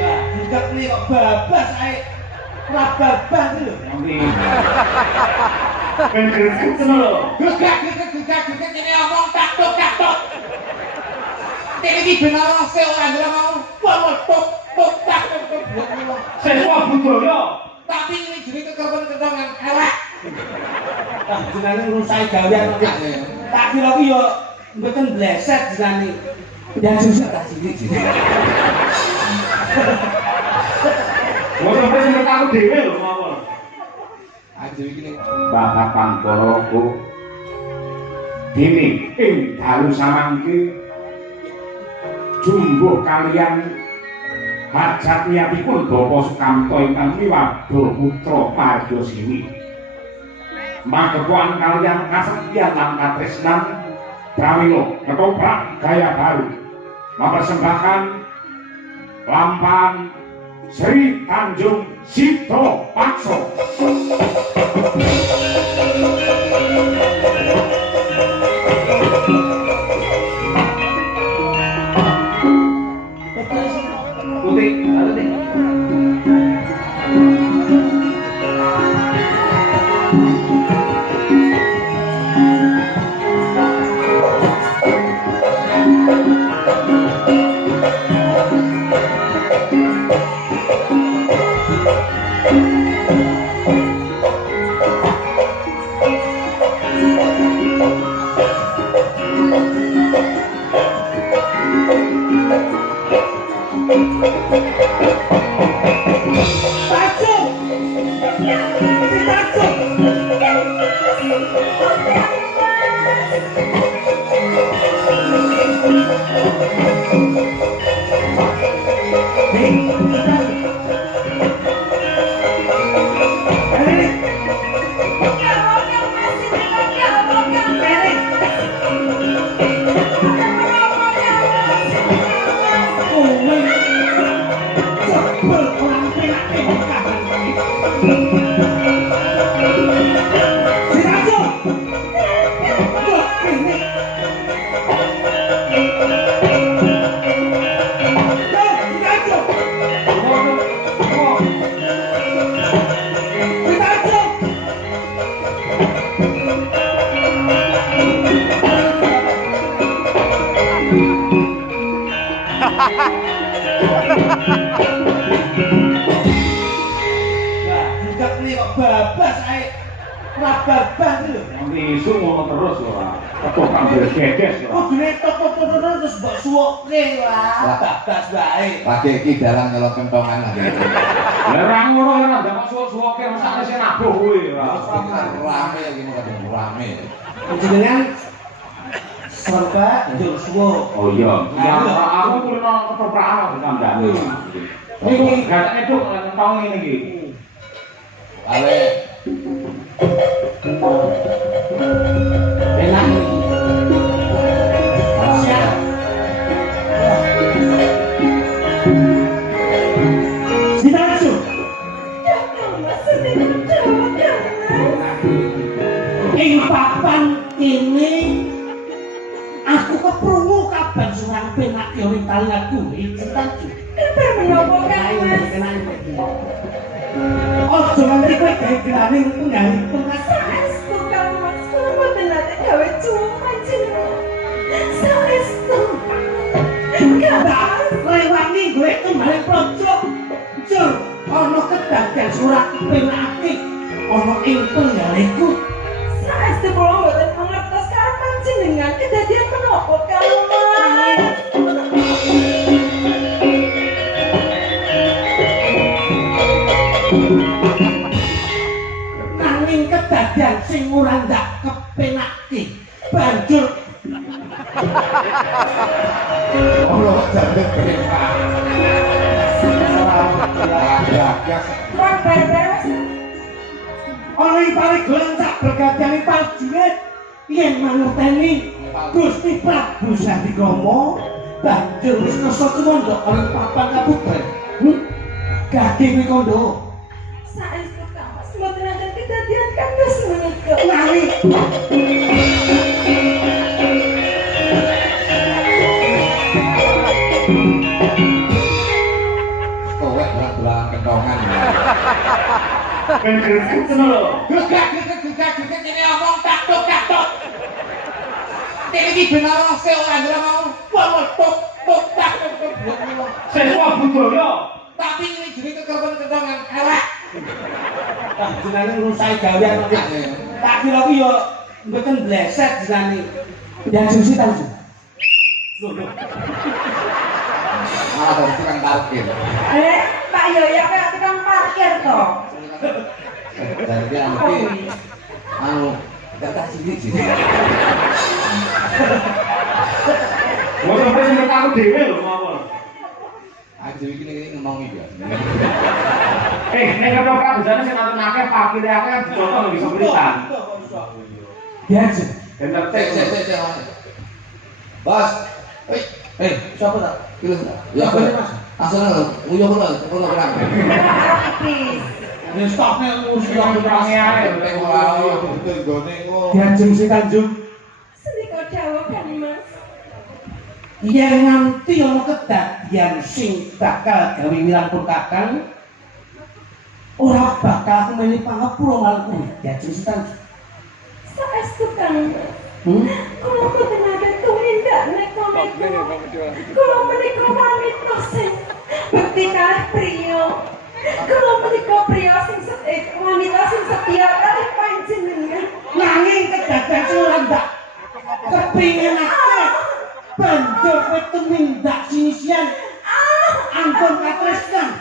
Nah, budak nih kok babas ae. Ora babas lho. Ben gresik lho. Gegak ini omong taktuk. Ini iki ben ora se ora ndra mau tok taktuk. Sewa budaya. Tapi ini jenenge kekepen-ketongan elek. Tak jenenge ngrusak gawean kok. Tak kira ki yo mboten bleset jenenge. Ya susah tak cilik. Ora pengen aku dhewe lho mawon. Aja iki nek Bapak Pangkaraku dene ing dalu samangke jumbuh kalian hajat niatipun Bapak Sukamto ingkang miwadha putra Margasini. Magepokan kalian kasektyan lan katresnan Brawilo ketoprak gaya baru mempersembahkan lampahan Sri Tanjung Sito Pakso. putih, ada nih. babas ae. Ora babas lho. Isu ngono terus lho. Kok tampil geges lho. Kudune toto-toto terus mbok suwoke lah. Babas wae. Lagi iki dalang nyelok kentongan lagi. Lah ora ngono ora ndak suwo-suwoke mesake sing nabuh kuwi ora. Rame iki kadang rame. Jenengan serba njur suwo. Oh iya. Ya aku kulino ketoprakan kandhane. Iki gak eduk kentong ngene iki. Ale enak iki. Siap. Sidasu. Ing papan ini aku keprungu kabar surang penak teori talianku iki tajuk. Kabar menapa Kang Mas? Ojo nganti kowe gawe gelane nggali pengasaran. Saestu Kang Mas, kula mboten nate gawe cuma jenengan. Saestu. Kabar Rewangi gue kembali projok. Jur, ana kedadian surat penake ana ing penggaleku. saestu kula mboten mangertos kapan jenengan kedadian menapa Kang Mas. Nanging kedadian sing ora ndak kepenake banjur Allah jaga perintah. Kurang beres. ana ing parigolan sak berkadane prajurit yen mangerteni Gusti Prabu Sandikama banjur wis kersa tumandha ing papan kabupatèn. Gage kuwi kondo. Saestu Kang Mas, mboten nate kedadian kados menika. Nari. Ben greget lho. Gegak ini omong taktuk. Ini iki ben ora sing ora ndra mau. Wah, tok taktuk. Sesuatu budaya. Tapi ini jenenge kekerpen-kekentongan elek. Tak jenenge ngrusak gawean kok. Tak kira ki yo mboten bleset jenenge. Ya jusi ta. Malah dari tukang parkir. Pak Yoyo kayak tukang parkir toh. Jadi anu kertas cilik sih. Mau sampai sing aku dhewe lho ngomong. Aku iki ngomongi ya. Nek ketoprak bisane sing nonton akeh pakire akeh kan dicontoh bisa beritan. Ya jen. Bentar Cek. Bos. Siapa tak? Pilih tak? Ya, Mas. Asal nguyuh kono berang. Ini stoknya ngurus yang berangnya ae. Betul gone ngono. Diajeng si Tanjung. Seliko jawab kan Mas. Yen nganti ana kedadian sing bakal gawe wirang kakang ora bakal kemeni pangapura marang kuwi. Diajeng si Tanjung. Saestu Kang. Kula boten ada tumindak nek kono. Kula menika wanita sing bekti kalih priya. Kula menika priya sing wanita sing setia kalih panjenengan. Nanging kedadian sing ora ndak kepingin akeh banjur kowe tumindak sinisian ampun katresnan.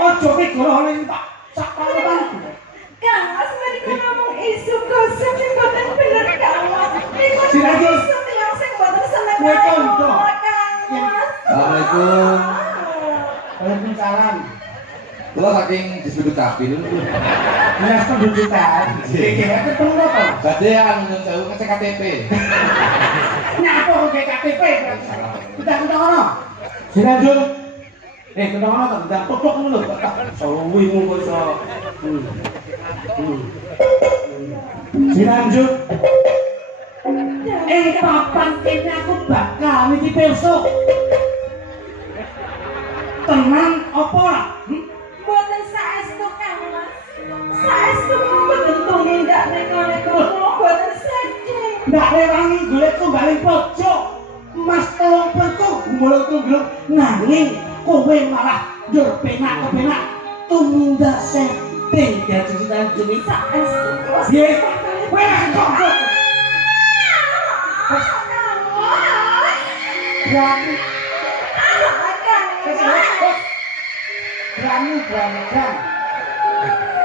Ojo kowe golongan Pak sak parepanku. Kang Mas menika ngomong isu gosip sing boten bener Kang Mas. Niku Silakan. isu tiyang sing boten seneng. Kowe konco. Kang Mas. Assalamualaikum. Waalaikumsalam. Kula saking disebut kapil. Jelas pendudukan. Iki ketemu apa? Badhe anu nyun sewu ngecek KTP. Nyapa kok KTP? Kita ono. Sinajung. Kita ono tak ndang tutuk ngono lho. Sawi ngono iso. Sinajung. Papan kene aku bakal iki besok. Tenang apa ora? Boten saestu Kang Mas. Saestu boten tumindak nek-nek kula boten sedih. Ndak rewangi golek tumbaling pojok. Mas tolong penku mulai tunggu nanging kowe malah njur penak-penak tumindak setting ya cerita jeneng Saestu. Nggih. Kowe kok berani berani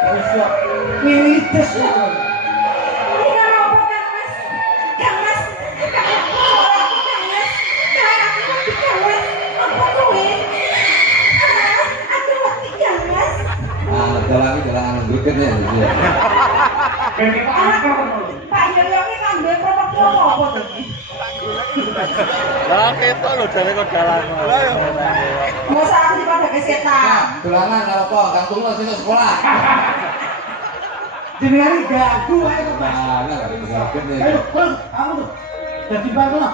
terus yo milites lho. Dalangan greget ya. Ben kita angker Pak Yoyo iki kan duwe protokol apa to? Lah ketok lho jare kok dalan. Mosok aku dipadake setan. Dalangan karo apa? Kampung lo sing sekolah. Jenengan ganggu ae kok Mas. Nah, greget ya. Ayo, kamu tuh. Dadi bantu no.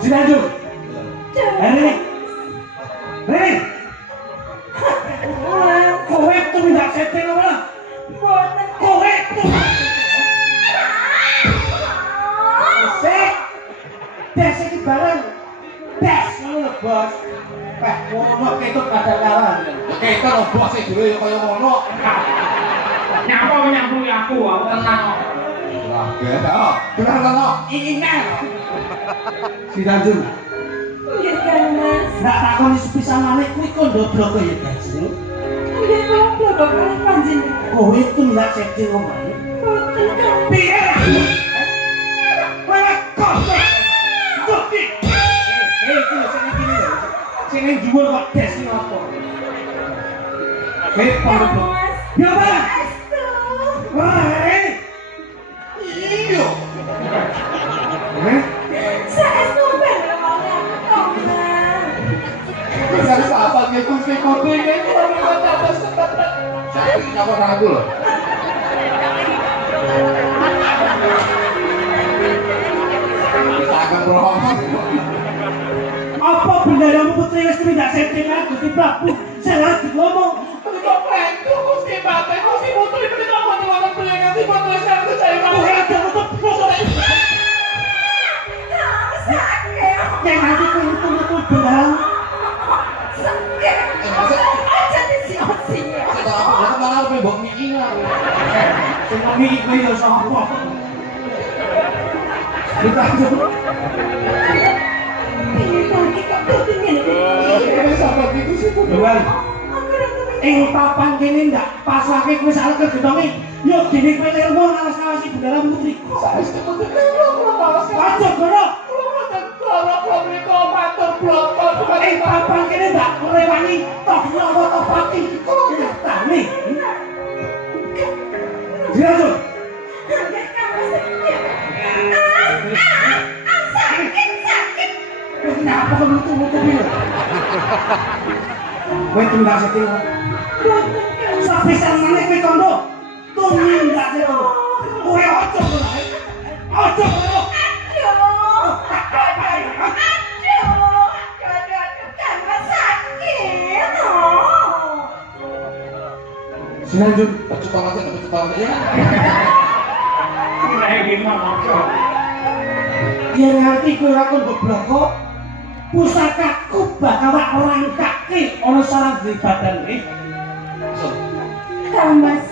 Sinaju. Ini. Ini. Kowe tuh tidak setting apa? Boten. Kowe tuh. Sik. Des iki bareng. Des ngono bos. Ngono ketok kadang-kadang. Ketok lho bos e dhewe kaya ngono. nyapa nyambung aku tenang. Lah, gak. Bener ngono. Ingin. Si Tanjung. Nggih Kang Mas. Nggak takoni sepisan maneh kuwi kondoblo ya Tanjung. Nggih kula blok kalih panjenengan. Kowe tuh nggak setting omahe. Boten Kang. Piye? Kowe kok. Tuti. Iki lho sing iki lho. Sing ning dhuwur kok des iki apa? Kowe pondok. Ya Pak. Wah. Iyo. Saestu ben ngomongnya Kang Mas. Bisa apa dia kursi kuning ini ora dapat sempat. Saiki nyapa aku lho. Kita akan berhormat. Apa benar yang putri wis tidak setting aku di Prabu? Saya lagi ngomong. Rengku Gusti Bate, Gusti Putri menika wonten beliau nganti boten saya cari mau. Sakit. Yang nanti kulit belang. Sakit. Aja disiot-siot. Kita apa malah arep mbok miki aku. Sing ngomong iki ya sapa? Ditanjung. Piye lagi kok dadi ngene? Sahabat itu sih Duan. Ing papan kene ndak pasake kowe salah kegetonge. Yo dene kowe lewon alas-alas ibu dalam putri. saestu putri kula malas. Aja gono. Kula mboten kala pamriko matur blokon Ing papan kene ndak rewani toh nyawa toh pati. Kula ngertani. Diatur. Sakit. Kenapa kau lucu-lucu dia? Kowe tindak setting. Sampai samane kowe kondo. Tumindak itu. Kowe ojo kowe. Ojo kowe. Sinanjung, cepat aja. Kayak gimana kok? dia ngerti kowe ora kon goblok kok. Pusakaku bakal orang kaki ono sarang di badan iki. Kang Mas,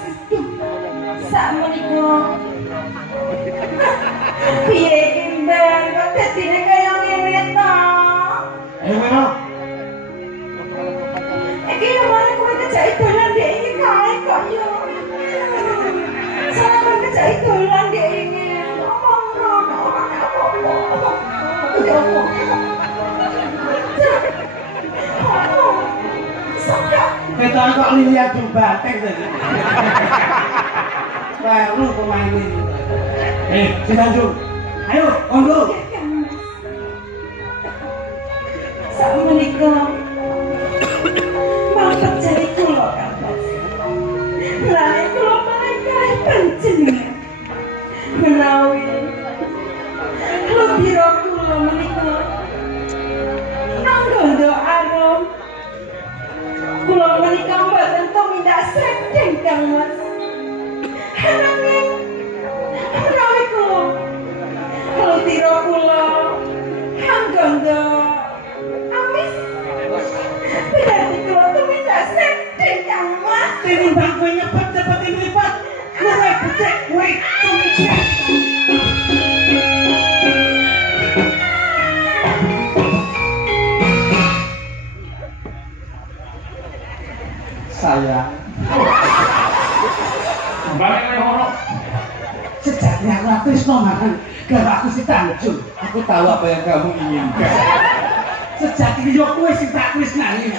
sak menika piye imben kok dadine kaya ngene ta? Ayo kowe. Iki kemarin kowe kejai dolan dek iki kae kok yo. Sampe kejai dolan dek iki. Omong apa-apa. Ya apa? Sakit. Ketok kok lihat jumbatek tadi. Baru pemain ini. Sinanjung. Ayo, kondo. Sak menika mampet jari kula Kang Mas. Lah kula paling panjenengan menawi lebiro kula menika anggondo arum kula menika mboten tumindak sedeng Kang Mas. Ananging menawi kula lebiro kula anggondo amis berarti kula tumindak sedeng Kang Mas. Tinimbang kowe nyepet-cepet lipat. Kowe becek kowe tumindak. Sayang, Balik ke kono. sejatinya aku Trisno makan gara aku si Tanjung. Aku tahu apa yang kamu inginkan. Sejatinya yo kowe sing tak tresnani.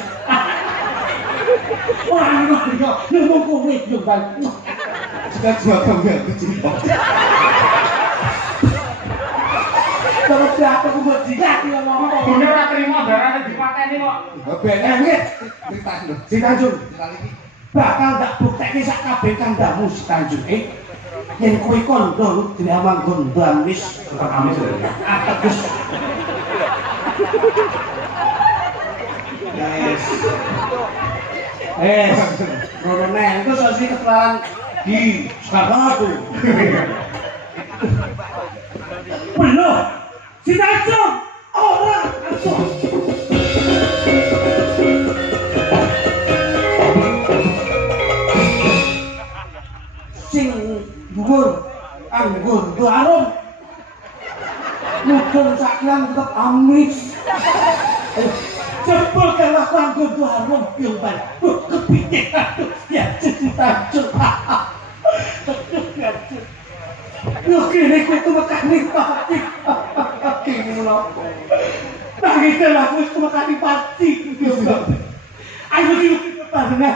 Orang ngono yo ngomong kowe yo Bang. Jika juga kamu yang kecil. Kalau aku buat jilat yo ngomong. Bune ora trimo darane dipateni kok. Bener cerita lho. Si Tanjung Sekali iki bakal tak buktekke sak kabeh kandamu si Tanjung yen kowe kondo diamang gondang wis Kami sudah. ateges. Ngono neh, itu sesi ketularan di sekarang aku. Belum, si Tanjung orang langsung. Sing dhuwur anggur arum. Mudun saklan tetep amis. Jebul kalah anggur arum piung ban. Kepiye aduh ya jadi Tanjung. Yo kene kowe tuh mekani pati. Kene ngono. Nangis kalah kowe tuh mekani pati. Ayo iki pertahanan.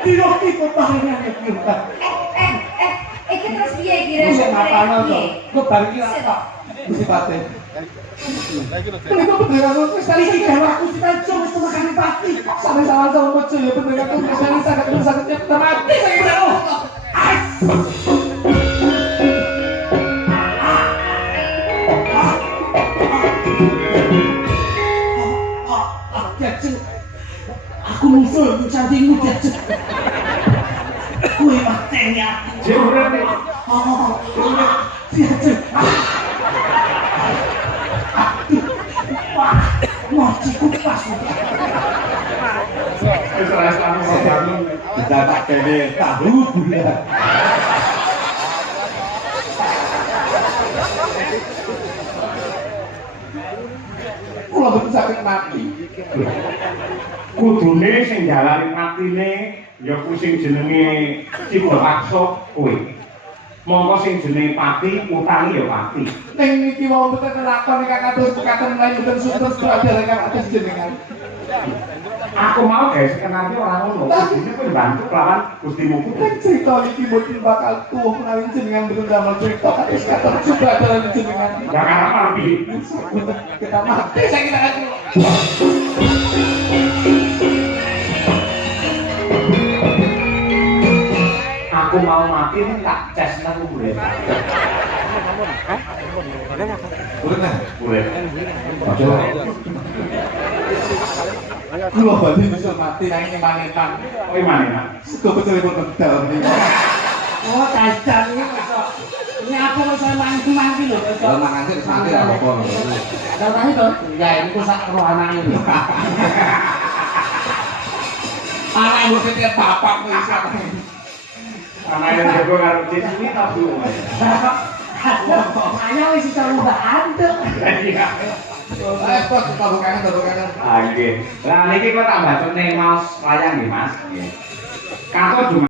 Tidak tipe pahangan kita. Iki terus piye iki Bisa ngapano to? Kok bari iki apa? mesti pate. Itu bener aku wis kali iki gawe aku si Tanjung wis makan pati. Sampai sama sama mojo ya bener aku wis kali sakit mati saya tahu. Aku musuh cantikmu jajak. Kue mateni aku. Jurep nih. Oh, jajak. Wah, mochiku pas. Wis ora selama bangun. Kita tak kene tahu gula. Kula mboten saged mati. Kudune sing jalani matine ya kuwi sing jenenge Ciptaksa kowe. Monggo sing jenenge pati utangi ya pati. Ning niki wau mboten lakon ingkang kados katen lain mboten suntus berada ingkang atus jenengan. Aku mau guys, kenapa orang ngono? Ini kowe bantu lawan Gustimu ku. Nek cerita iki mboten bakal tuwuh menawi jenengan mboten damel cerita kados katen berada jenengan. Ya karena piye? Kita mati saya kira aku. Aku mau mati ini tak ces nang kuburan. Boleh. Boleh. Kula badhe bisa mati nang manetan. Kowe mana? Sego pecelipun medal niki. Oh, kacang ini masuk. Ini aku mau saya mangki loh. Kalau mangan sih santai lah apa. Datang itu, ya ini kok sak roh anak ini. Anak ibu setiap bapak kuwi iso. Anak yang jago karo cici tak dulu. Ayo wis iso mbantu. Iya. Eh, kok bukan. Ah, nggih. Lah niki kok tak bacone Mas wayang nggih, Mas. Nggih. Kato